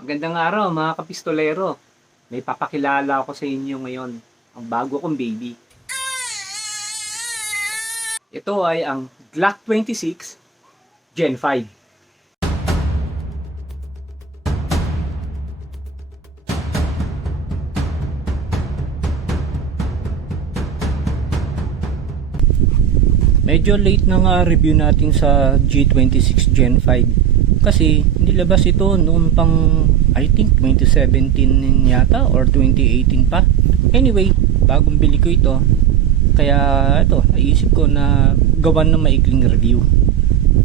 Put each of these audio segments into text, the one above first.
Magandang araw mga kapistolero. May papakilala ako sa inyo ngayon. Ang bago kong baby. Ito ay ang Glock 26 Gen 5. Medyo late na nga review natin sa G26 Gen 5 kasi nilabas ito noon pang I think 2017 yata or 2018 pa. Anyway, bagong bili ko ito. Kaya ito, naisip ko na gawan ng maikling review.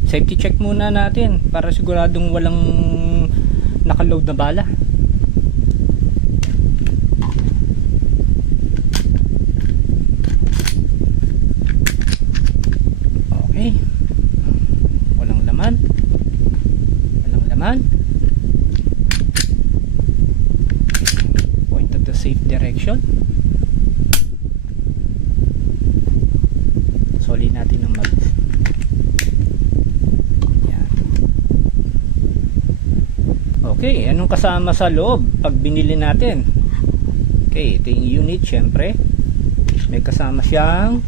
Safety check muna natin para siguradong walang nakaload na bala. Okay. Walang laman. Laman. Point of the safe direction. Soli natin ng mag. Yan. Okay, anong kasama sa loob pag binili natin? Okay, ito yung unit syempre. May kasama siyang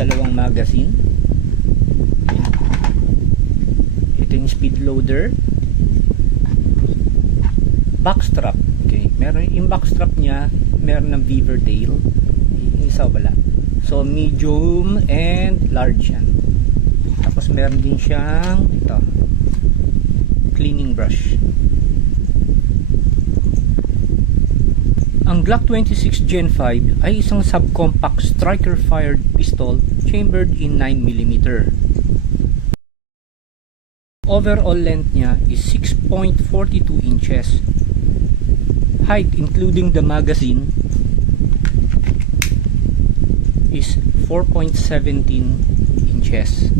dalawang magazine yung speed loader. Backstrap. Okay meron yung backstrap niya meron ng beaver tail. Isa wala. So medium and large yan. Tapos meron din siyang ito. Cleaning brush. Ang Glock 26 Gen 5 ay isang subcompact striker-fired pistol chambered in 9mm. Overall length niya is 6.42 inches. Height including the magazine is 4.17 inches.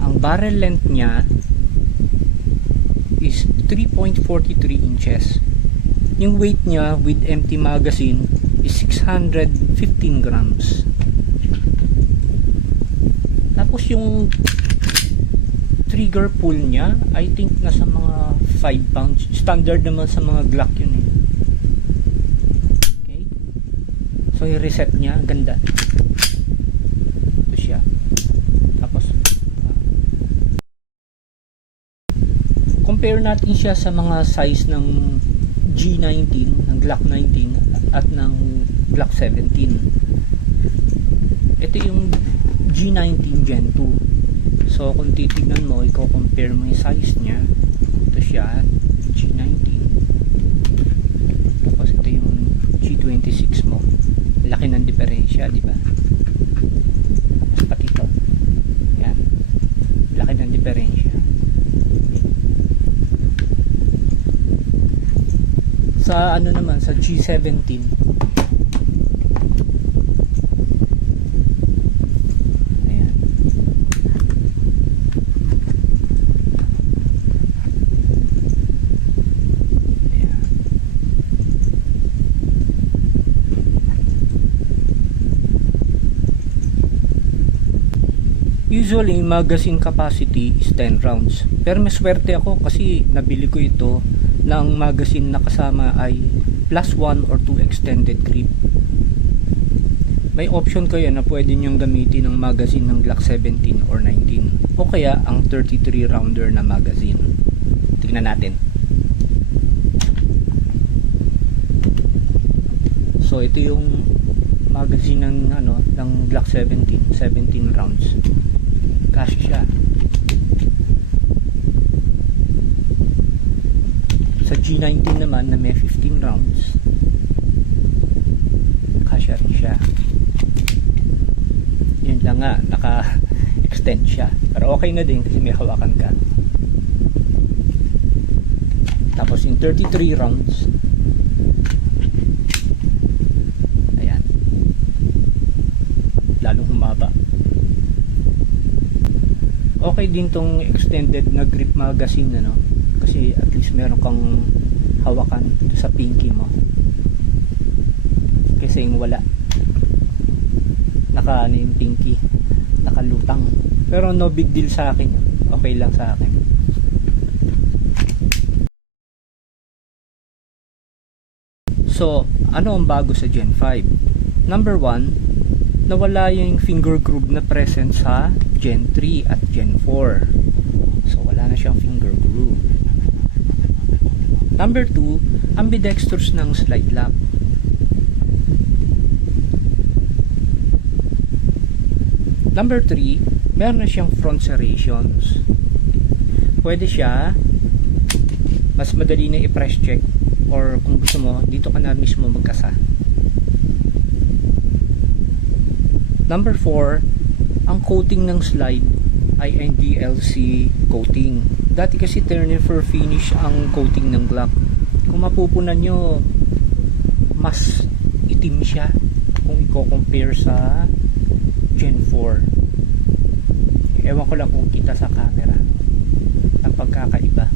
Ang barrel length niya is 3.43 inches. Yung weight niya with empty magazine is 615 grams. Tapos yung trigger pull niya, I think nasa mga 5 pounds. Standard naman sa mga Glock yun eh. Okay. So yung reset niya, ganda. Ito siya. Tapos ah. compare natin siya sa mga size ng G19, ng Glock 19 at ng Glock 17. Ito yung G19 Gen 2. So kung titignan mo, i-compare mo yung size niya. Ito siya, G19. Tapos ito yung G26 mo. Laki ng diferensya, di ba? Pati ito. Yan. Laki ng diferensya. sa ano naman sa G17 ayan ayan Usually, magazine capacity is 10 rounds. Pero may swerte ako kasi nabili ko ito ng magazine na kasama ay plus 1 or 2 extended grip. May option kayo na pwede nyong gamitin ng magazine ng Glock 17 or 19 o kaya ang 33 rounder na magazine. Tingnan natin. So ito yung magazine ng ano ng Glock 17, 17 rounds. Kasya siya. Sa G19 naman na may 15 rounds, kasya rin siya. Yun lang nga, naka-extend siya. Pero okay na din kasi may hawakan ka. Tapos in 33 rounds, lalong humaba. Okay din tong extended na grip magazine ano? Kasi at least meron kang hawakan sa pinky mo. Kasi yung wala. Naka ano yung pinky? Nakalutang. Pero no big deal sa akin okay lang sa akin. So, ano ang bago sa Gen 5? Number 1, nawala yung finger groove na present sa Gen 3 at Gen 4. So, wala na siyang finger groove. Number 2, ambidextrous ng slide lock. Number 3, meron na siyang front serrations. Pwede siya mas madali na i-press check or kung gusto mo, dito ka na mismo magkasa. Number 4, ang coating ng slide ay NDLC coating. Dati kasi Turnifer finish ang coating ng Glock. Kung mapupunan nyo, mas itim siya kung i-compare sa Gen 4. Ewan ko lang kung kita sa camera ang pagkakaiba.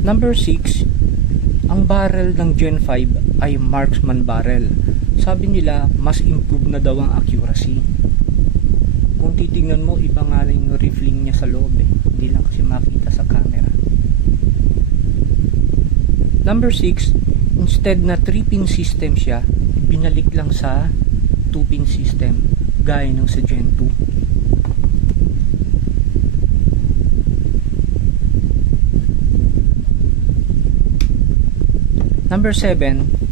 Number 6, ang barrel ng Gen 5 ay marksman barrel. Sabi nila, mas improve na daw ang accuracy. Kung titingnan mo, iba nga rin yung rifling niya sa loob eh. Hindi lang kasi makita sa camera. Number 6, instead na 3-pin system siya, binalik lang sa 2-pin system gaya ng sa Gen 2. Number 7,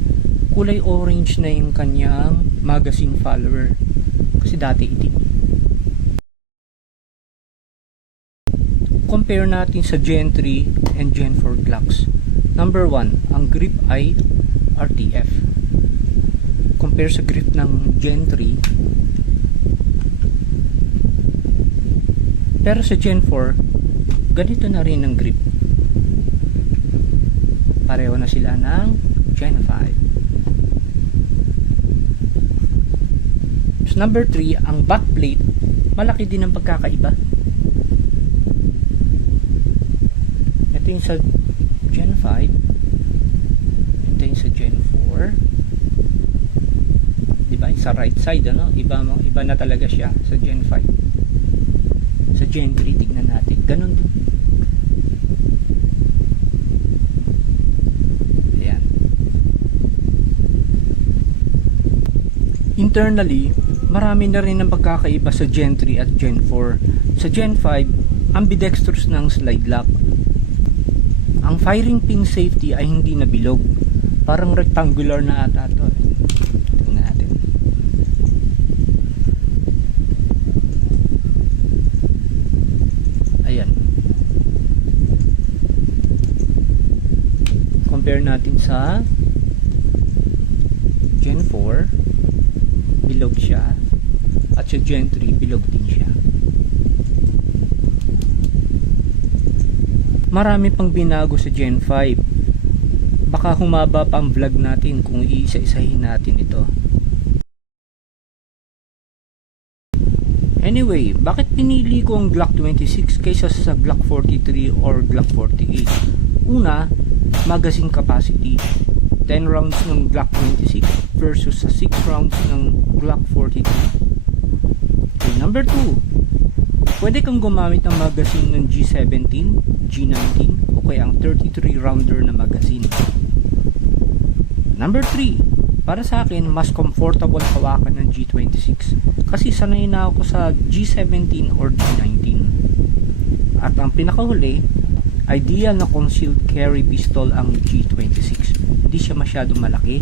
kulay orange na yung kanyang magazine follower. Kasi dati itim. Compare natin sa Gen 3 and Gen 4 Glocks. Number 1, ang grip ay RTF. Compare sa grip ng Gen 3. Pero sa Gen 4, ganito na rin ang grip pareho na sila ng Gen 5 number 3 ang backplate malaki din ang pagkakaiba. Ito yung sa Gen 5 ito yung sa Gen 4 diba? Yung sa right side ano? Iba, iba na talaga siya sa Gen 5 sa Gen 3 tignan natin. Ganun din. Ayan. Internally, marami na rin ang pagkakaiba sa Gen 3 at Gen 4. Sa Gen 5, ambidextrous ng slide lock. Ang firing pin safety ay hindi nabilog. Parang rectangular na ata ito. Tingnan natin. Ayan. compare natin sa Gen 4 bilog siya. At sa Gen 3 bilog din siya. Marami pang binago sa Gen 5 baka humaba pa ang vlog natin kung iisa-isahin natin ito. Anyway, bakit pinili ko ang Glock 26 kaysa sa Glock 43 or Glock 48? Una, magazine capacity 10 rounds ng Glock 26 versus sa 6 rounds ng Glock 42 okay, number 2 pwede kang gumamit ng magazine ng G17 G19 o kaya ang 33 rounder na magazine. Number 3 para sa akin mas comfortable hawakan ng G26 kasi sanay na ako sa G17 or G19 at ang pinakahuli ideal na concealed carry pistol ang G26 hindi siya masyadong malaki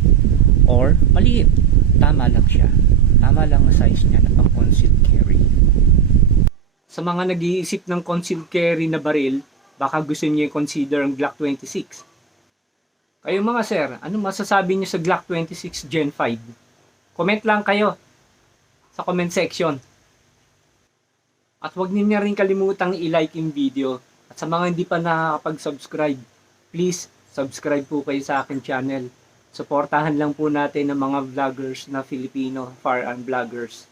or maliit. Tama lang siya. Tama lang ang size niya na pang concealed carry. Sa mga nag-iisip ng concealed carry na baril baka gusto niyo i-consider ang Glock 26 kayo mga sir ano masasabi niyo sa Glock 26 Gen 5 comment lang kayo sa comment section. At huwag niyo rin kalimutang i-like yung video. At sa mga hindi pa nakakapag-subscribe, please subscribe po kayo sa akin channel. Suportahan lang po natin ng mga vloggers na Filipino, firearm vloggers.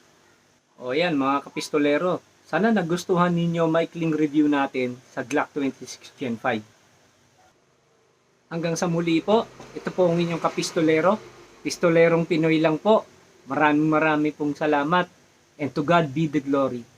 O yan mga kapistolero, sana nagustuhan ninyo maikling review natin sa Glock 26 Gen 5. Hanggang sa muli po, ito po ang inyong kapistolero. Pistolerong Pinoy lang po. Maraming marami pong salamat. And to God be the glory.